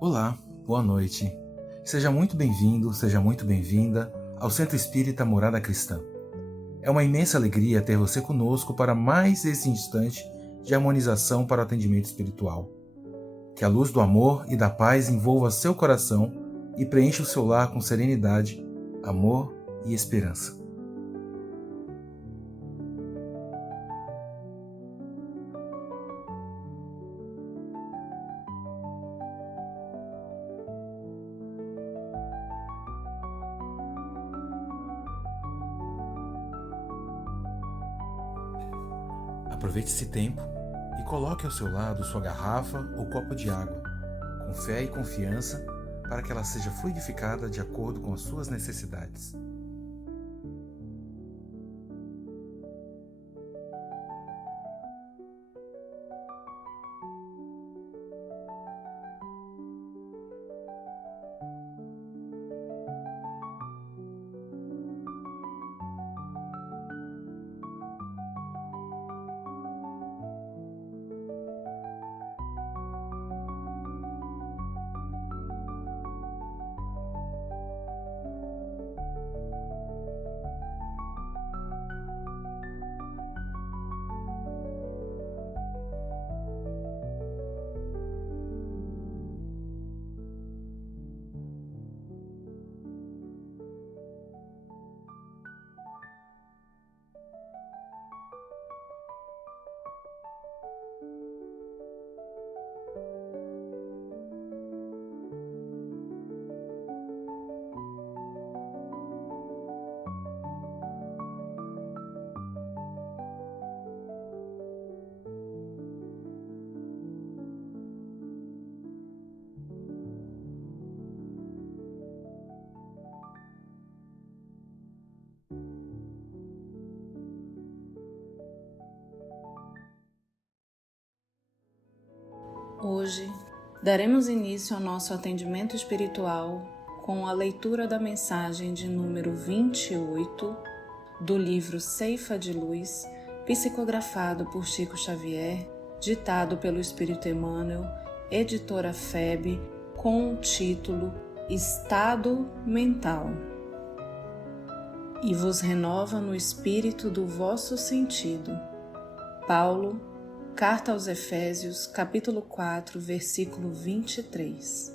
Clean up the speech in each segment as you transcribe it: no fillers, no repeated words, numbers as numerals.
Olá, boa noite. Seja muito bem-vindo, seja muito bem-vinda ao Centro Espírita Morada Cristã. É uma imensa alegria ter você conosco para mais esse instante de harmonização para o atendimento espiritual. Que a luz do amor e da paz envolva seu coração e preencha o seu lar com serenidade, amor e esperança. Aproveite esse tempo e coloque ao seu lado sua garrafa ou copo de água, com fé e confiança, para que ela seja fluidificada de acordo com as suas necessidades. Hoje, daremos início ao nosso atendimento espiritual com a leitura da mensagem de número 28 do livro Ceifa de Luz, psicografado por Chico Xavier, ditado pelo Espírito Emmanuel, editora FEB, com o título Estado Mental. E vos renova no espírito do vosso sentido. Paulo, Carta aos Efésios, capítulo 4, versículo 23.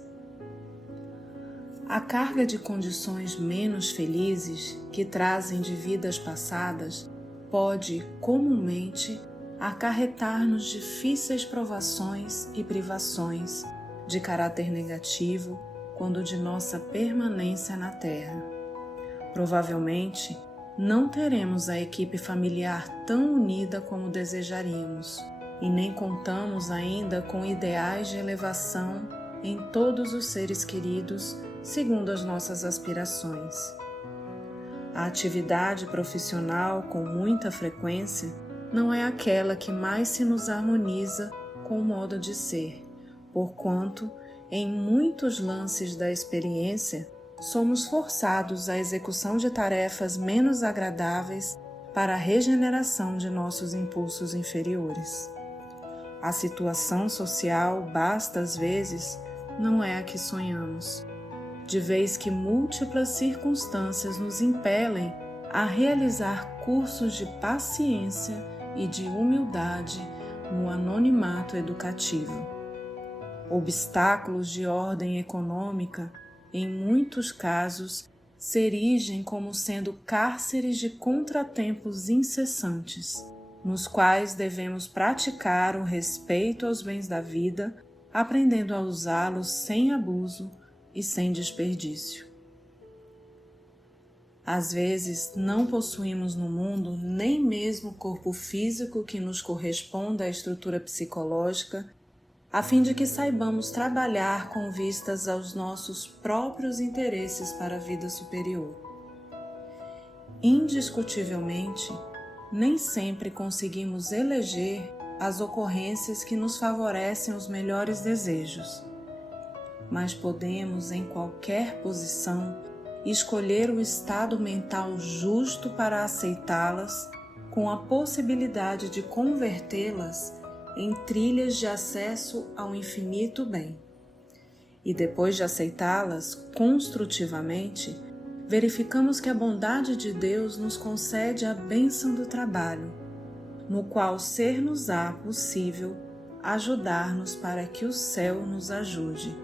A carga de condições menos felizes que trazem de vidas passadas pode, comumente, acarretar-nos difíceis provações e privações de caráter negativo quando de nossa permanência na Terra. Provavelmente, não teremos a equipe familiar tão unida como desejaríamos. E nem contamos ainda com ideais de elevação em todos os seres queridos, segundo as nossas aspirações. A atividade profissional com muita frequência não é aquela que mais se nos harmoniza com o modo de ser, porquanto, em muitos lances da experiência, somos forçados à execução de tarefas menos agradáveis para a regeneração de nossos impulsos inferiores. A situação social basta, às vezes, não é a que sonhamos, de vez que múltiplas circunstâncias nos impelem a realizar cursos de paciência e de humildade no anonimato educativo. Obstáculos de ordem econômica, em muitos casos, se erigem como sendo cárceres de contratempos incessantes, nos quais devemos praticar o respeito aos bens da vida, aprendendo a usá-los sem abuso e sem desperdício. Às vezes, não possuímos no mundo nem mesmo o corpo físico que nos corresponda à estrutura psicológica, a fim de que saibamos trabalhar com vistas aos nossos próprios interesses para a vida superior. Indiscutivelmente, nem sempre conseguimos eleger as ocorrências que nos favorecem os melhores desejos, mas podemos, em qualquer posição, escolher o estado mental justo para aceitá-las, com a possibilidade de convertê-las em trilhas de acesso ao infinito bem. e depois de aceitá-las construtivamente, verificamos que a bondade de Deus nos concede a bênção do trabalho, no qual ser-nos-á possível ajudar-nos para que o céu nos ajude,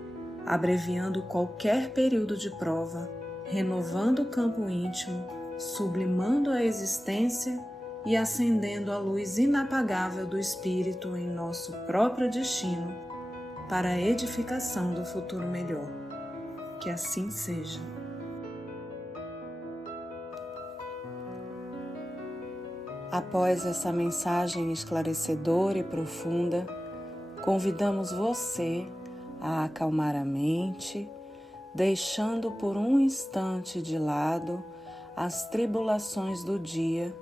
abreviando qualquer período de prova, renovando o campo íntimo, sublimando a existência e acendendo a luz inapagável do Espírito em nosso próprio destino para a edificação do futuro melhor. Que assim seja. Após essa mensagem esclarecedora e profunda, convidamos você a acalmar a mente, deixando por um instante de lado as tribulações do dia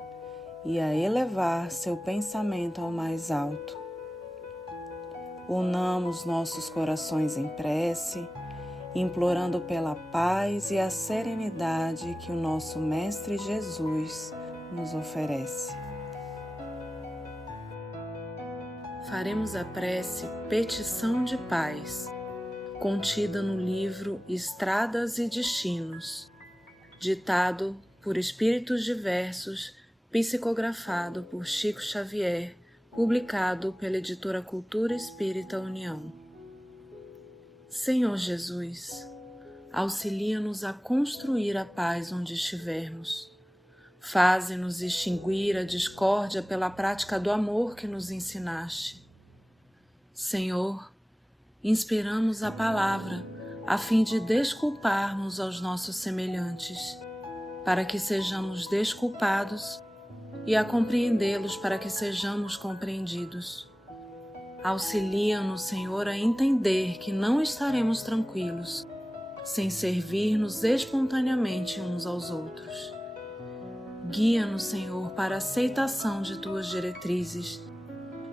e a elevar seu pensamento ao mais alto. Unamos nossos corações em prece, implorando pela paz e a serenidade que o nosso Mestre Jesus nos oferece. Faremos a prece Petição de Paz, contida no livro Estradas e Destinos, ditado por espíritos diversos, psicografado por Chico Xavier, publicado pela editora Cultura Espírita União. Senhor Jesus, auxilia-nos a construir a paz onde estivermos. Faze-nos extinguir a discórdia pela prática do amor que nos ensinaste. Senhor, inspiramos a palavra a fim de desculparmos aos nossos semelhantes, para que sejamos desculpados, e a compreendê-los para que sejamos compreendidos. Auxilia-nos, Senhor, a entender que não estaremos tranquilos sem servir-nos espontaneamente uns aos outros. Guia-nos, Senhor, para a aceitação de Tuas diretrizes,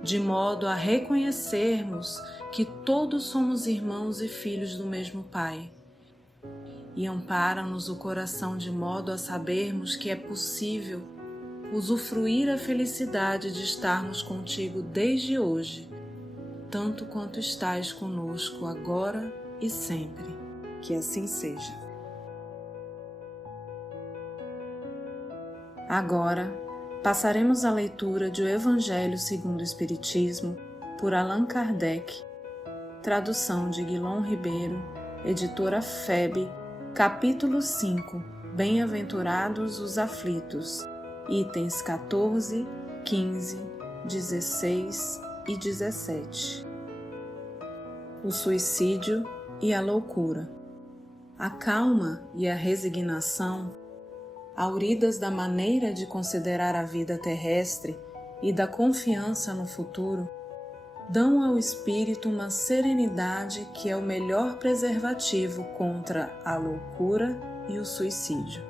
de modo a reconhecermos que todos somos irmãos e filhos do mesmo Pai. E ampara-nos o coração de modo a sabermos que é possível usufruir a felicidade de estarmos contigo desde hoje, tanto quanto estás conosco agora e sempre. Que assim seja. Agora, passaremos à leitura do Evangelho segundo o Espiritismo por Allan Kardec, tradução de Guilom Ribeiro, editora FEB, capítulo 5, Bem-aventurados os aflitos, itens 14, 15, 16 e 17. O suicídio e a loucura. A calma e a resignação, auridas da maneira de considerar a vida terrestre e da confiança no futuro, dão ao espírito uma serenidade que é o melhor preservativo contra a loucura e o suicídio.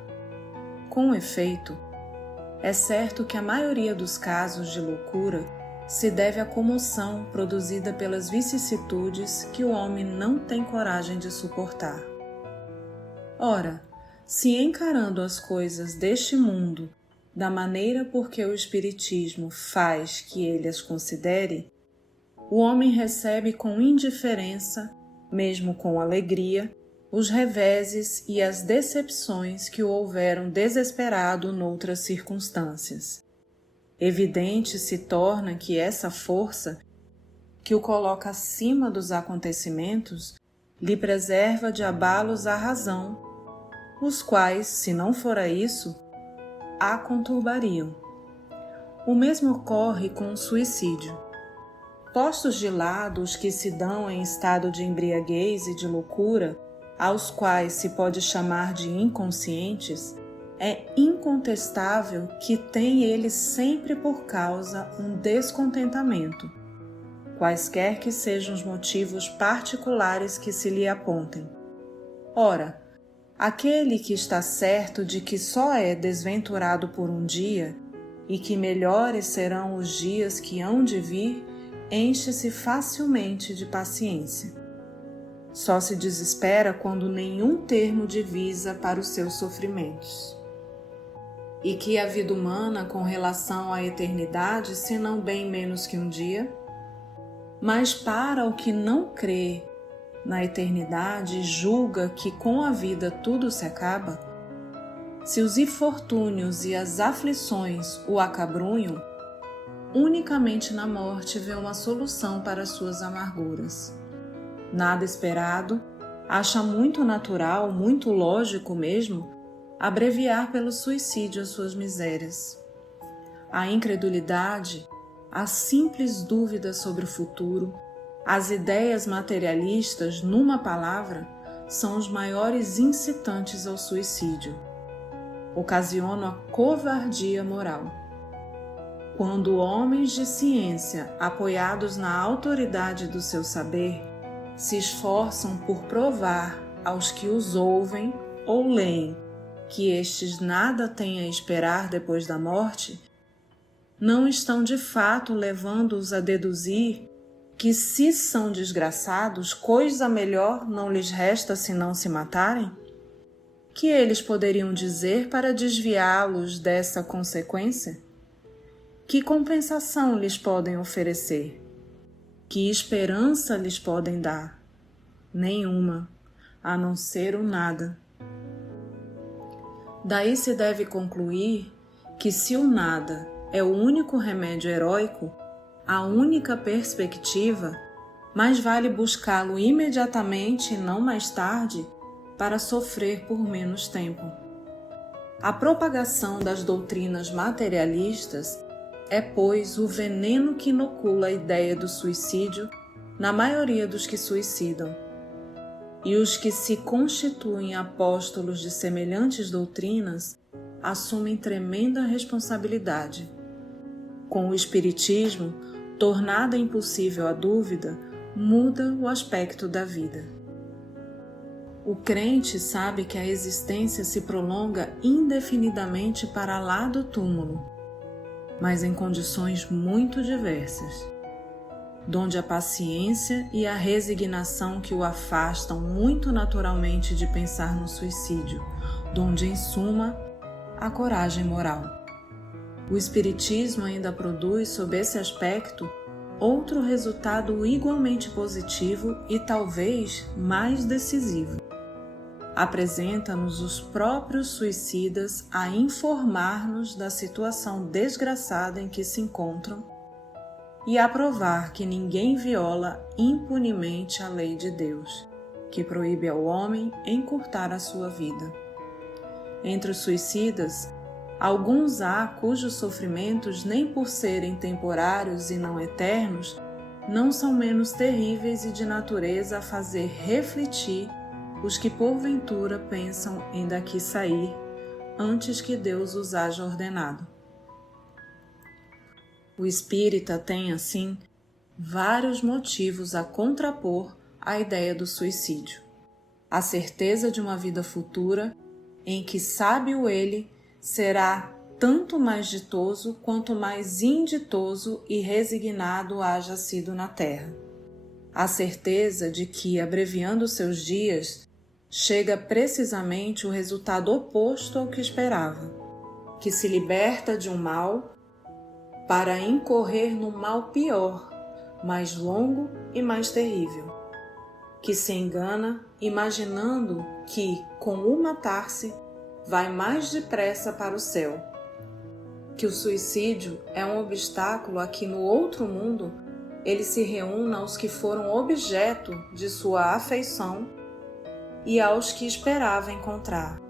Com efeito, é certo que a maioria dos casos de loucura se deve à comoção produzida pelas vicissitudes que o homem não tem coragem de suportar. Ora, se encarando as coisas deste mundo da maneira por que o Espiritismo faz que ele as considere, o homem recebe com indiferença, mesmo com alegria, os reveses e as decepções que o houveram desesperado noutras circunstâncias. Evidente se torna que essa força, que o coloca acima dos acontecimentos, lhe preserva de abalos à razão, os quais, se não fora isso, a conturbariam. O mesmo ocorre com o suicídio. Postos de lado os que se dão em estado de embriaguez e de loucura, aos quais se pode chamar de inconscientes, é incontestável que tem ele sempre por causa um descontentamento, quaisquer que sejam os motivos particulares que se lhe apontem. Ora, aquele que está certo de que só é desventurado por um dia e que melhores serão os dias que hão de vir, enche-se facilmente de paciência. Só se desespera quando nenhum termo divisa para os seus sofrimentos. E que a vida humana com relação à eternidade, se não bem menos que um dia? Mas para o que não crê, na eternidade julga que com a vida tudo se acaba, se os infortúnios e as aflições o acabrunham, unicamente na morte vê uma solução para suas amarguras. Nada esperado, acha muito natural, muito lógico mesmo, abreviar pelo suicídio as suas misérias. A incredulidade, a simples dúvida sobre o futuro, as ideias materialistas, numa palavra, são os maiores incitantes ao suicídio. Ocasionam a covardia moral. Quando homens de ciência, apoiados na autoridade do seu saber, se esforçam por provar aos que os ouvem ou leem que estes nada têm a esperar depois da morte, não estão de fato levando-os a deduzir que, se são desgraçados, coisa melhor não lhes resta senão se matarem? Que eles poderiam dizer para desviá-los dessa consequência? Que compensação lhes podem oferecer? Que esperança lhes podem dar? Nenhuma, a não ser o nada. Daí se deve concluir que, se o nada é o único remédio heróico, a única perspectiva, mais vale buscá-lo imediatamente e não mais tarde, para sofrer por menos tempo. A propagação das doutrinas materialistas é, pois, o veneno que inocula a ideia do suicídio na maioria dos que suicidam. E os que se constituem apóstolos de semelhantes doutrinas assumem tremenda responsabilidade. Com o Espiritismo, tornada impossível a dúvida, muda o aspecto da vida. O crente sabe que a existência se prolonga indefinidamente para lá do túmulo, mas em condições muito diversas, donde a paciência e a resignação que o afastam muito naturalmente de pensar no suicídio, donde, em suma, a coragem moral. O Espiritismo ainda produz, sob esse aspecto, outro resultado igualmente positivo e talvez mais decisivo. Apresenta-nos os próprios suicidas a informar-nos da situação desgraçada em que se encontram e a provar que ninguém viola impunemente a lei de Deus, que proíbe ao homem encurtar a sua vida. Entre os suicidas, alguns há cujos sofrimentos, nem por serem temporários e não eternos, não são menos terríveis e de natureza a fazer refletir os que porventura pensam em daqui sair antes que Deus os haja ordenado. O espírita tem, assim, vários motivos a contrapor à ideia do suicídio. A certeza de uma vida futura em que, sábio ele, será tanto mais ditoso quanto mais inditoso e resignado haja sido na terra. A certeza de que, abreviando seus dias, chega precisamente o resultado oposto ao que esperava, que se liberta de um mal para incorrer no mal pior, mais longo e mais terrível, que se engana imaginando que, com o matar-se, vai mais depressa para o céu, que o suicídio é um obstáculo a que no outro mundo ele se reúna aos que foram objeto de sua afeição e aos que esperava encontrar,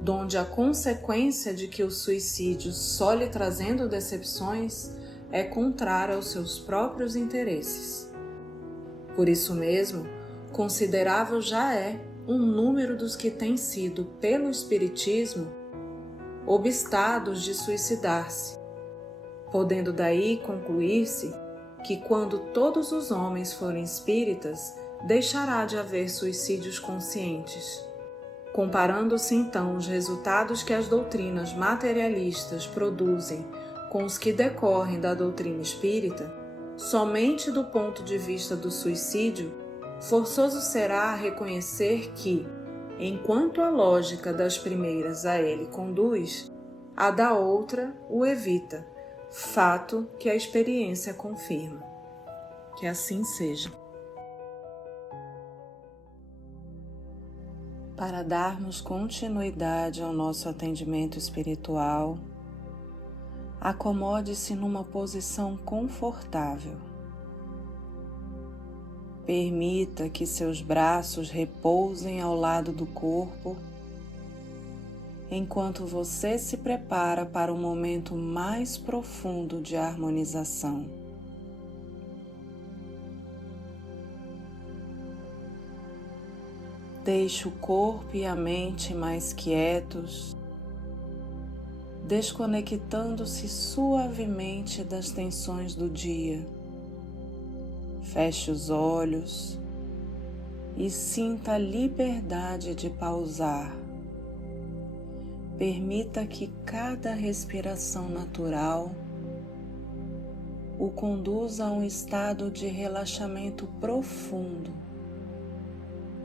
donde a consequência de que o suicídio só lhe trazendo decepções é contrária aos seus próprios interesses. Por isso mesmo, considerável já é um número dos que têm sido, pelo Espiritismo, obstados de suicidar-se, podendo daí concluir-se que, quando todos os homens forem espíritas, deixará de haver suicídios conscientes. Comparando-se então os resultados que as doutrinas materialistas produzem com os que decorrem da doutrina espírita, somente do ponto de vista do suicídio, forçoso será reconhecer que, enquanto a lógica das primeiras a ele conduz, a da outra o evita, fato que a experiência confirma. Que assim seja. Para darmos continuidade ao nosso atendimento espiritual, acomode-se numa posição confortável. Permita que seus braços repousem ao lado do corpo, enquanto você se prepara para um momento mais profundo de harmonização. Deixe o corpo e a mente mais quietos, desconectando-se suavemente das tensões do dia. Feche os olhos e sinta a liberdade de pausar. Permita que cada respiração natural o conduza a um estado de relaxamento profundo,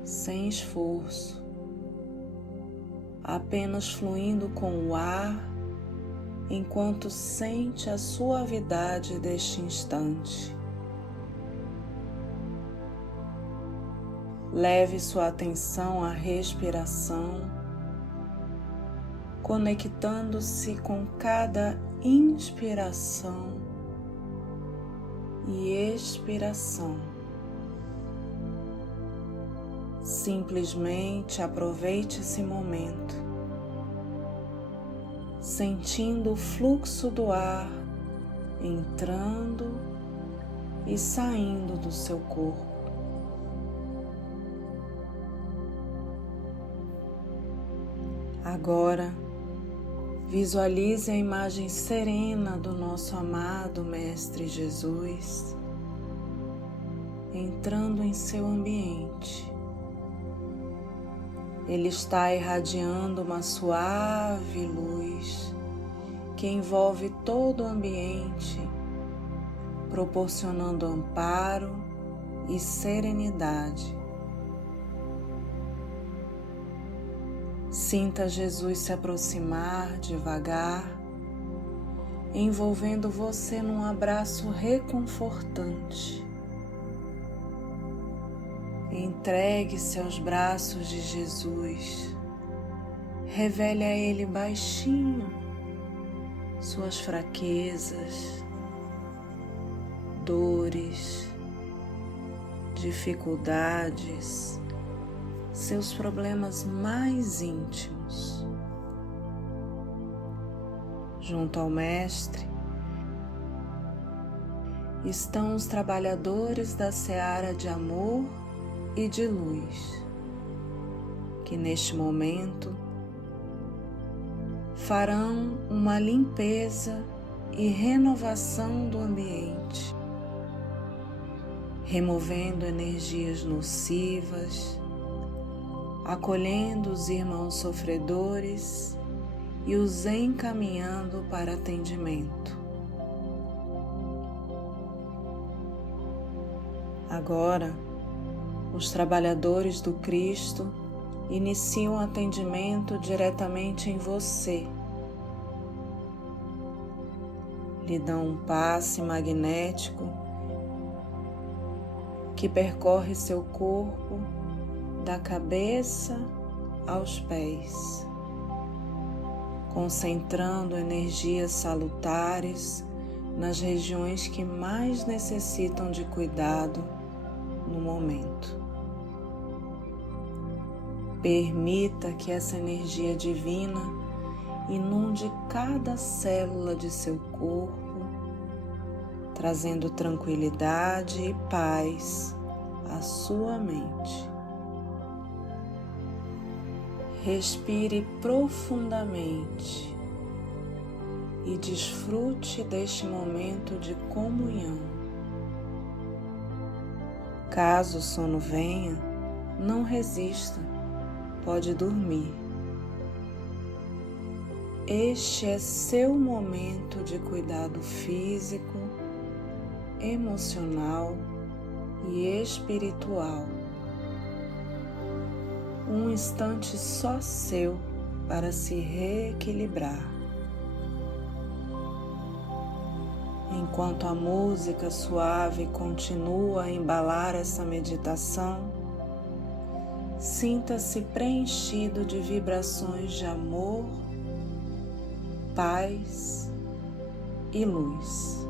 sem esforço, apenas fluindo com o ar enquanto sente a suavidade deste instante. Leve sua atenção à respiração, conectando-se com cada inspiração e expiração. Simplesmente aproveite esse momento, sentindo o fluxo do ar entrando e saindo do seu corpo. Agora, visualize a imagem serena do nosso amado Mestre Jesus entrando em seu ambiente. Ele está irradiando uma suave luz que envolve todo o ambiente, proporcionando amparo e serenidade. Sinta Jesus se aproximar devagar, envolvendo você num abraço reconfortante. Entregue-se aos braços de Jesus. Revele a Ele baixinho suas fraquezas, dores, dificuldades, seus problemas mais íntimos. Junto ao Mestre estão os trabalhadores da seara de amor e de luz, que neste momento farão uma limpeza e renovação do ambiente, removendo energias nocivas, acolhendo os irmãos sofredores e os encaminhando para atendimento. Agora, os trabalhadores do Cristo iniciam o atendimento diretamente em você. Lhe dão um passe magnético que percorre seu corpo da cabeça aos pés, concentrando energias salutares nas regiões que mais necessitam de cuidado no momento. Permita que essa energia divina inunde cada célula de seu corpo, trazendo tranquilidade e paz à sua mente. Respire profundamente e desfrute deste momento de comunhão. Caso o sono venha, não resista, pode dormir. Este é seu momento de cuidado físico, emocional e espiritual. Um instante só seu para se reequilibrar. Enquanto a música suave continua a embalar essa meditação, Sinta-se preenchido de vibrações de amor, paz e luz.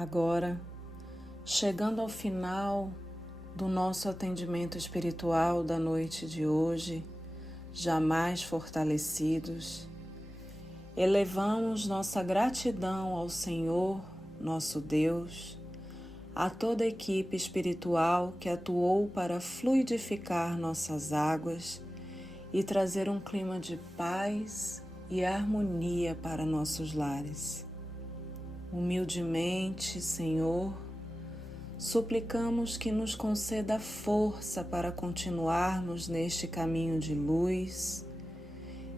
Agora, chegando ao final do nosso atendimento espiritual da noite de hoje, já mais fortalecidos, elevamos nossa gratidão ao Senhor, nosso Deus, a toda a equipe espiritual que atuou para fluidificar nossas águas e trazer um clima de paz e harmonia para nossos lares. Humildemente, Senhor, suplicamos que nos conceda força para continuarmos neste caminho de luz,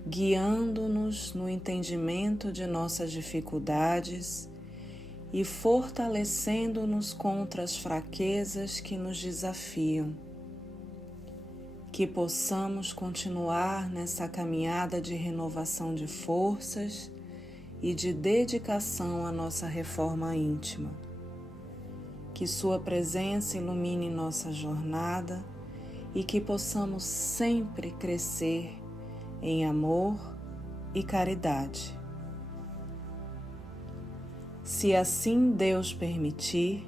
guiando-nos no entendimento de nossas dificuldades e fortalecendo-nos contra as fraquezas que nos desafiam. Que possamos continuar nessa caminhada de renovação de forças e de dedicação à nossa reforma íntima. Que Sua presença ilumine nossa jornada e que possamos sempre crescer em amor e caridade. Se assim Deus permitir,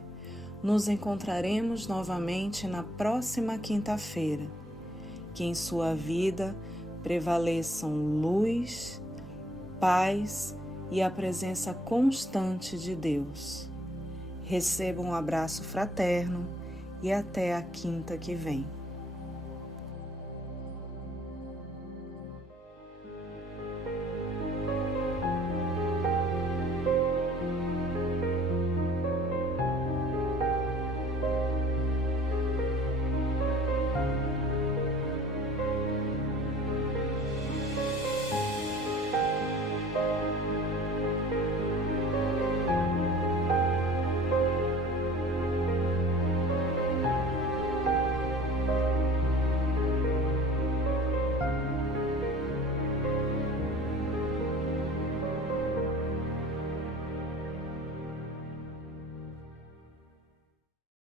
nos encontraremos novamente na próxima quinta-feira. Que em sua vida prevaleçam luz, paz e a presença constante de Deus. Receba um abraço fraterno e até a quinta que vem.